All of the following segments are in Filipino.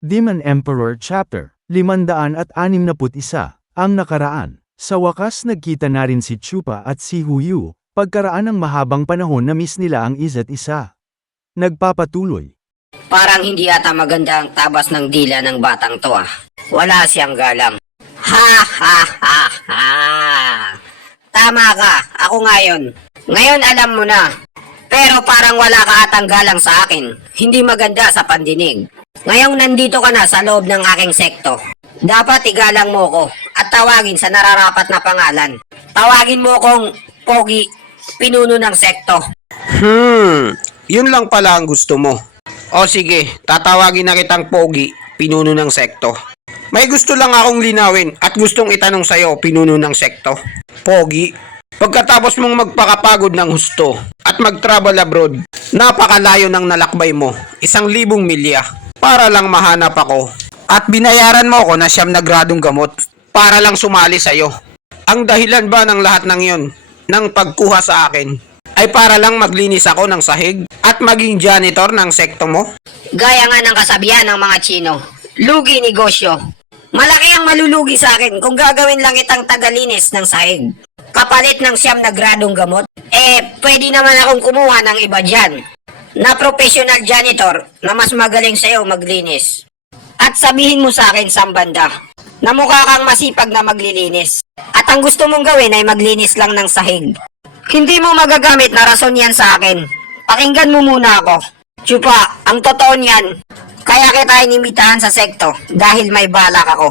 Demon Emperor Chapter 561. Ang nakaraan. Sa wakas nagkita na rin si Chupa at si Huyu, pagkaraan ng mahabang panahon na miss nila ang isa't isa. Nagpapatuloy. Parang hindi ata maganda ang tabas ng dila ng batang to ah. Wala siyang galang. Ha ha ha ha. Tama ka, ako ngayon. Ngayon alam mo na. Pero parang wala ka atang galang sa akin. Hindi maganda sa pandinig. Ngayong nandito ka na sa loob ng aking sekto. Dapat igalang mo ko at tawagin sa nararapat na pangalan. Tawagin mo kong Pogi, pinuno ng sekto. Yun lang pala ang gusto mo. O sige, tatawagin na kitang Pogi, pinuno ng sekto. May gusto lang akong linawin at gustong itanong sa'yo, pinuno ng sekto. Pogi, pagkatapos mong magpakapagod ng husto at mag-travel abroad, napakalayo ng nalakbay mo, 1,000 milya, para lang mahanap ako. At binayaran mo ako na 9 na gradong gamot para lang sumali sa'yo. Ang dahilan ba ng lahat ng yon, ng pagkuha sa akin, ay para lang maglinis ako ng sahig at maging janitor ng sekto mo? Gaya nga ng kasabihan ng mga Chino, lugi negosyo. Malaki ang malulugi sa akin kung gagawin lang itang tagalinis ng sahig. Kapalit ng 9 na gradong gamot, pwede naman akong kumuha ng iba dyan, na professional janitor na mas magaling sa'yo maglinis. At sabihin mo sa akin, Sambanda, na mukha kang masipag na maglilinis. At ang gusto mong gawin ay maglinis lang ng sahig. Hindi mo magagamit na rason yan sa akin. Pakinggan mo muna ako. Chupa, ang totoo niyan, kaya kita inimbitahan sa sekto dahil may balak ako.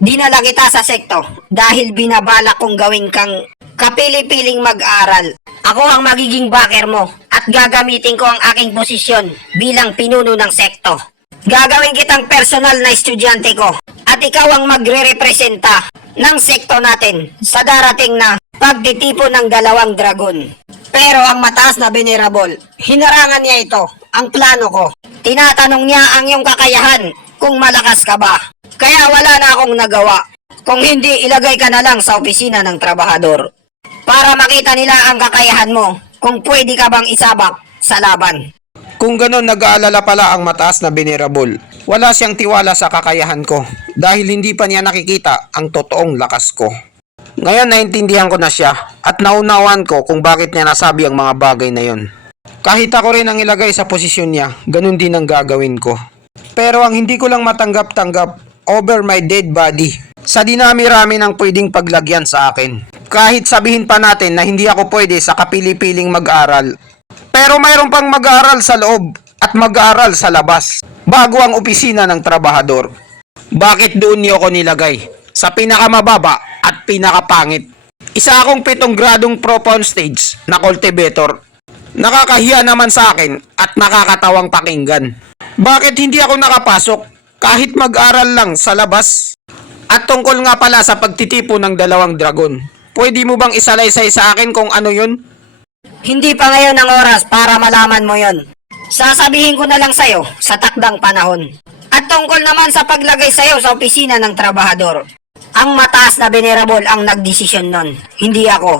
Dinala kita sa sekto dahil binabalak kong gawin kang kapili-piling mag-aral. Ako ang magiging backer mo at gagamitin ko ang aking posisyon bilang pinuno ng sekto. Gagawin kitang personal na estudyante ko at ikaw ang magre-representa ng sekto natin sa darating na pagtitipon ng 2 dragon. Pero ang mataas na venerable, hinarangan niya ito, ang plano ko. Tinatanong niya ang iyong kakayahan kung malakas ka ba. Kaya wala na akong nagawa. Kung hindi, ilagay ka na lang sa opisina ng trabahador para makita nila ang kakayahan mo kung pwede ka bang isabak sa laban. Kung ganon, nag-aalala pala ang mataas na venerable. Wala siyang tiwala sa kakayahan ko dahil hindi pa niya nakikita ang totoong lakas ko. Ngayon naintindihan ko na siya at naunawan ko kung bakit niya nasabi ang mga bagay na yon. Kahit ako rin ang ilagay sa posisyon niya, ganun din ang gagawin ko. Pero ang hindi ko lang matanggap-tanggap, over my dead body, sa dinami-rami ng pwedeng paglagyan sa akin. Kahit sabihin pa natin na hindi ako pwede sa kapili-piling mag-aral, pero mayroon pang mag-aaral sa loob at mag-aaral sa labas bago ang opisina ng trabahador. Bakit doon niyo ako nilagay? Sa pinakamababa at pinakapangit. Isa akong 7 gradong pro-pound stage na cultivator. Nakakahiya naman sa akin at nakakatawang pakinggan. Bakit hindi ako nakapasok kahit mag-aral lang sa labas? At tungkol nga pala sa pagtitipo ng 2 dragon, pwede mo bang isalaysay sa akin kung ano yun? Hindi pa ngayon ang oras para malaman mo yon. Sasabihin ko na lang sa'yo sa takdang panahon. At tungkol naman sa paglagay sa'yo sa opisina ng trabahador, ang mataas na venerable ang nagdesisyon nun, hindi ako.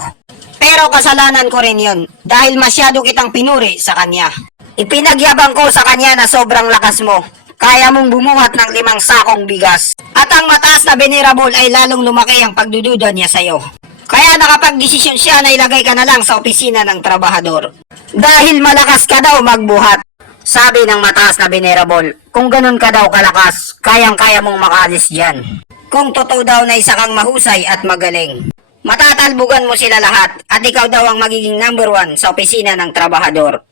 Pero kasalanan ko rin yon dahil masyado kitang pinuri sa kanya. Ipinagyabang ko sa kanya na sobrang lakas mo. Kaya mong bumuhat ng 5 sakong bigas. At ang mataas na venerable ay lalong lumaki ang pagdududa niya sa'yo. Kaya nakapag-desisyon siya na ilagay ka na lang sa opisina ng trabahador. Dahil malakas ka daw magbuhat. Sabi ng mataas na venerable, kung ganun ka daw kalakas, kayang-kaya mong makaalis dyan. Kung totoo daw na isa kang mahusay at magaling, matatalbugan mo sila lahat at ikaw daw ang magiging number 1 sa opisina ng trabahador.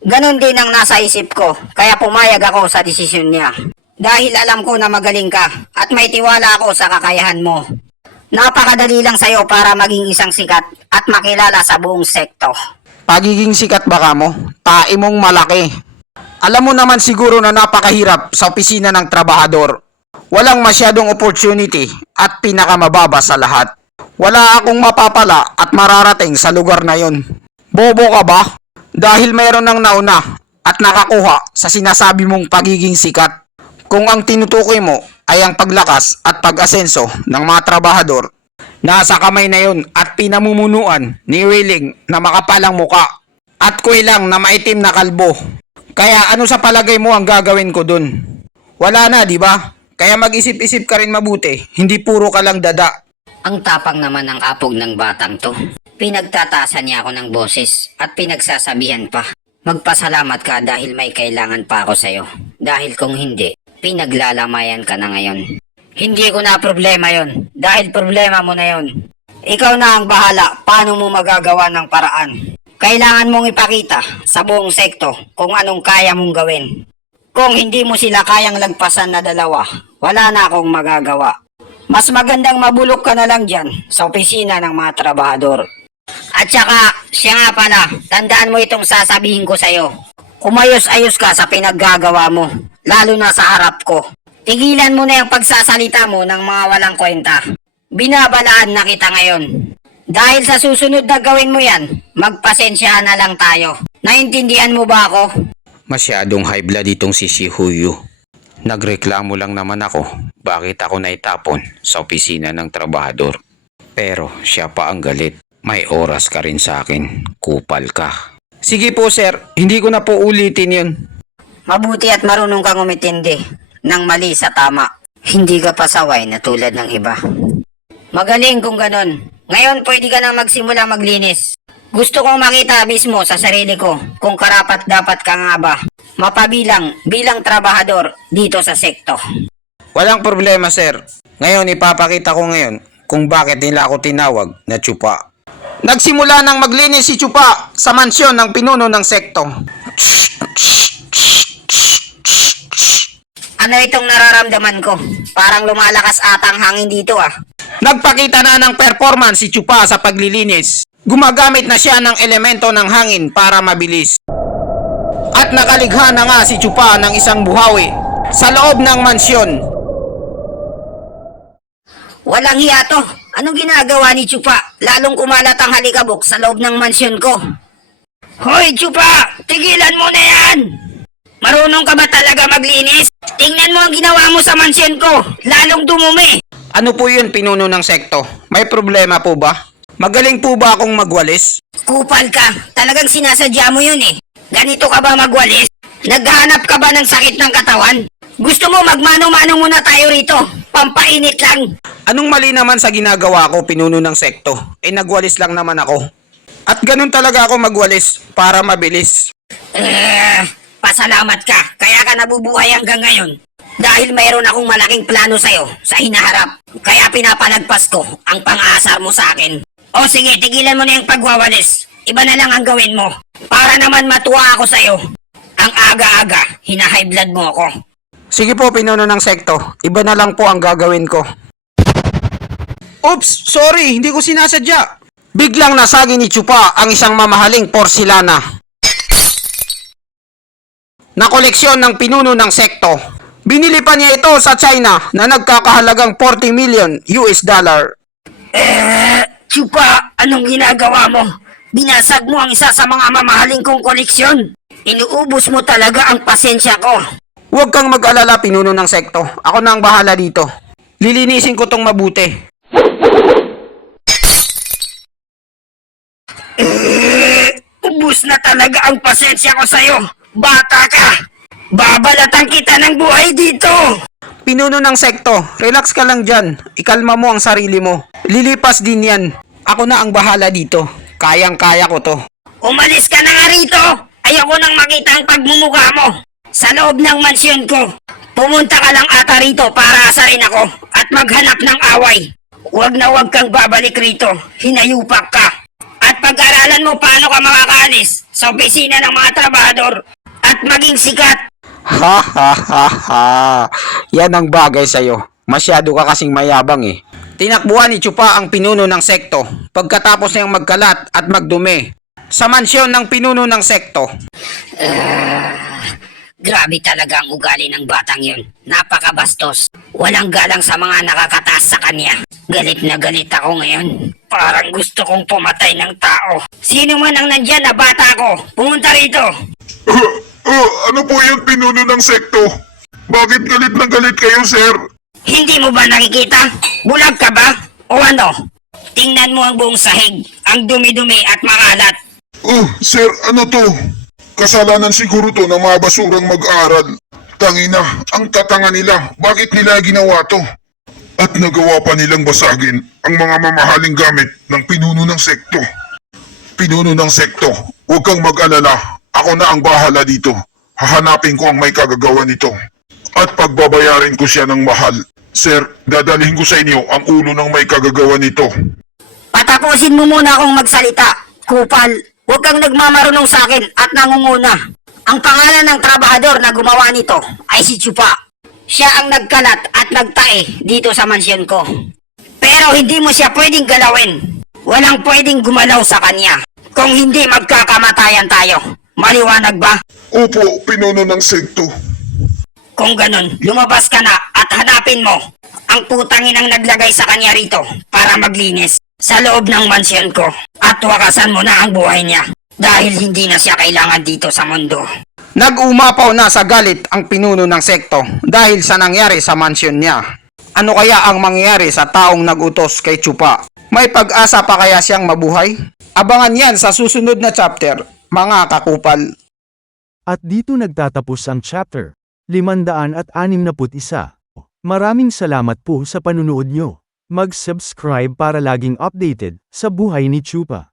Ganon din ang nasa isip ko, kaya pumayag ako sa desisyon niya. Dahil alam ko na magaling ka at may tiwala ako sa kakayahan mo. Napakadali lang sa'yo para maging isang sikat at makilala sa buong sekto. Pagiging sikat baka mo, tae mong malaki. Alam mo naman siguro na napakahirap sa opisina ng trabahador. Walang masyadong opportunity at pinakamababa sa lahat. Wala akong mapapala at mararating sa lugar na yon. Bobo ka ba? Dahil mayroon ng nauna at nakakuha sa sinasabi mong pagiging sikat. Kung ang tinutukoy mo ay ang paglakas at pag-asenso ng mga trabahador, nasa kamay na yon at pinamumunuan ni Willing na makapalang muka at kuilang na maitim na kalbo. Kaya ano sa palagay mo ang gagawin ko dun? Wala na, di ba? Kaya mag-isip-isip ka rin mabuti, hindi puro ka lang dada. Ang tapang naman ng apog ng batang to. Pinagtataasan niya ako ng boses at pinagsasabihan pa. Magpasalamat ka dahil may kailangan pa ako sa'yo. Dahil kung hindi, pinaglalamayan ka na ngayon. Hindi ko na problema yon dahil problema mo na yon. Ikaw na ang bahala paano mo magagawa ng paraan. Kailangan mong ipakita sa buong sekto kung anong kaya mong gawin. Kung hindi mo sila kayang lagpasan na dalawa, wala na akong magagawa. Mas magandang mabulok ka na lang dyan sa opisina ng mga trabahador. At saka, siya nga pala, tandaan mo itong sasabihin ko sa'yo. Umayos-ayos ka sa pinaggagawa mo, lalo na sa harap ko. Tigilan mo na yung pagsasalita mo ng mga walang kwenta. Binabalaan na kita ngayon. Dahil sa susunod na gawin mo yan, magpasensya na lang tayo. Naintindihan mo ba ako? Masyadong high blood itong si Shihuyu. Nagreklamo lang naman ako bakit ako naitapon sa opisina ng trabahador. Pero siya pa ang galit. May oras ka rin sa akin, kupal ka. Sige po sir, hindi ko na po ulitin yun. Mabuti at marunong kang umitindi ng mali sa tama. Hindi ka pasaway na tulad ng iba. Magaling kung ganon. Ngayon pwede ka nang magsimula maglinis. Gusto kong makita mismo sa sarili ko kung karapat dapat ka nga ba mapabilang bilang trabahador dito sa sekto. Walang problema sir. Ngayon ipapakita ko ngayon kung bakit nila ako tinawag na tsupa. Nagsimula nang maglinis si Tsupa sa mansyon ng pinuno ng sekto. Ano itong nararamdaman ko? Parang lumalakas ata ang hangin dito ah. Nagpakita na ng performance si Tsupa sa paglilinis. Gumagamit na siya ng elemento ng hangin para mabilis. At nakaligha na nga si Tsupa ng isang buhawi sa loob ng mansyon. Walang hiya to. Anong ginagawa ni Tsupa? Lalong kumalat ang halikabok sa loob ng mansyon ko. Hoy Tsupa! Tigilan mo na yan! Marunong ka ba talaga maglinis? Tingnan mo ang ginawa mo sa mansyon ko. Lalong dumumi. Ano po yun pinuno ng sekto? May problema po ba? Magaling po ba akong magwalis? Kupal ka. Talagang sinasadya mo yun eh. Ganito ka ba magwalis? Naghahanap ka ba ng sakit ng katawan? Gusto mo magmano-mano muna tayo rito? Pampainit lang. Anong mali naman sa ginagawa ko pinuno ng sekto? Nagwalis lang naman ako. At ganun talaga ako magwalis para mabilis. Pasalamat ka. Kaya ka nabubuhay hanggang ngayon. Dahil mayroon akong malaking plano sa'yo sa hinaharap. Kaya pinapalagpas ko ang pang-aasar mo sa akin. O sige, tigilan mo na yung pagwawalis. Iba na lang ang gawin mo. Para naman matuwa ako sa'yo. Ang aga-aga, hina-high blood mo ako. Sige po pinuno ng sekto. Iba na lang po ang gagawin ko. Oops! Sorry! Hindi ko sinasadya! Biglang nasagi ni Tsupa ang isang mamahaling porsilana na koleksyon ng pinuno ng sekto. Binili pa niya ito sa China na nagkakahalagang 40 million US dollar. Tsupa, anong ginagawa mo? Binasag mo ang isa sa mga mamahaling kong koleksyon. Inuubos mo talaga ang pasensya ko. Huwag kang mag-alala pinuno ng sekto. Ako na ang bahala dito. Lilinisin ko tong mabuti. Ubus na talaga ang pasensya ko sa'yo. Bata ka. Babalatan kita ng buhay dito. Pinuno ng sekto, relax ka lang dyan. Ikalma mo ang sarili mo. Lilipas din yan. Ako na ang bahala dito. Kayang-kaya ko to. Umalis ka na nga rito. Ayoko nang makita ang pagmumukha mo. Sa loob ng mansyon ko. Pumunta ka lang ata rito para asarin ako at maghanap ng away. Huwag na huwag kang babalik rito. Hinayupak ka. At pag-aralan mo paano ka makakaalis sa opisina ng mga trabahador at maging sikat. Ha ha ha ha. Yan ang bagay sa'yo. Masyado ka kasing mayabang eh. Tinakbuhan ni Tsupa ang pinuno ng sekto pagkatapos niyang magkalat at magdumi sa mansyon ng pinuno ng sekto. Grabe talaga ang ugali ng batang yun. Napakabastos. Walang galang sa mga nakakataas sa kanya. Galit na galit ako ngayon. Parang gusto kong pumatay ng tao. Sino man ang nandyan na bata ko, pumunta rito. Ano po yung pinuno ng sekto? Bakit galit na galit kayo, sir? Hindi mo ba nakikita? Bulag ka ba? O ano? Tingnan mo ang buong sahig. Ang dumi-dumi at makalat. Sir, ano to? Kasalanan siguro to ng mga basurang mag-aral. Tangina, ang tatanga nila. Bakit nila ginawa to? At nagawa pa nilang basagin ang mga mamahaling gamit ng pinuno ng sekto. Pinuno ng sekto, huwag kang mag-alala. Ako na ang bahala dito. Hahanapin ko ang may kagagawa nito. At pagbabayarin ko siya ng mahal. Sir, dadalhin ko sa inyo ang ulo ng may kagagawa nito. Patapusin mo muna akong magsalita. Kupal, huwag kang nagmamarunong sa akin at nangunguna. Ang pangalan ng trabahador na gumawa nito ay si Chupa. Siya ang nagkalat at nagtae dito sa mansyon ko. Pero hindi mo siya pwedeng galawin. Walang pwedeng gumalaw sa kanya. Kung hindi magkakamatayan tayo. Maliwanag ba? Opo, pinuno ng sekto. Kung ganun, lumabas ka na at hanapin mo ang putangin ang naglagay sa kanya rito para maglinis sa loob ng mansyon ko. At wakasan mo na ang buhay niya dahil hindi na siya kailangan dito sa mundo. Nag-umapaw na sa galit ang pinuno ng sekto dahil sa nangyari sa mansyon niya. Ano kaya ang mangyayari sa taong nag-utos kay Chupa? May pag-asa pa kaya siyang mabuhay? Abangan yan sa susunod na chapter, mga kakupal. At dito nagtatapos ang chapter 561. Maraming salamat po sa panunood nyo. Mag-subscribe para laging updated sa buhay ni Chupa.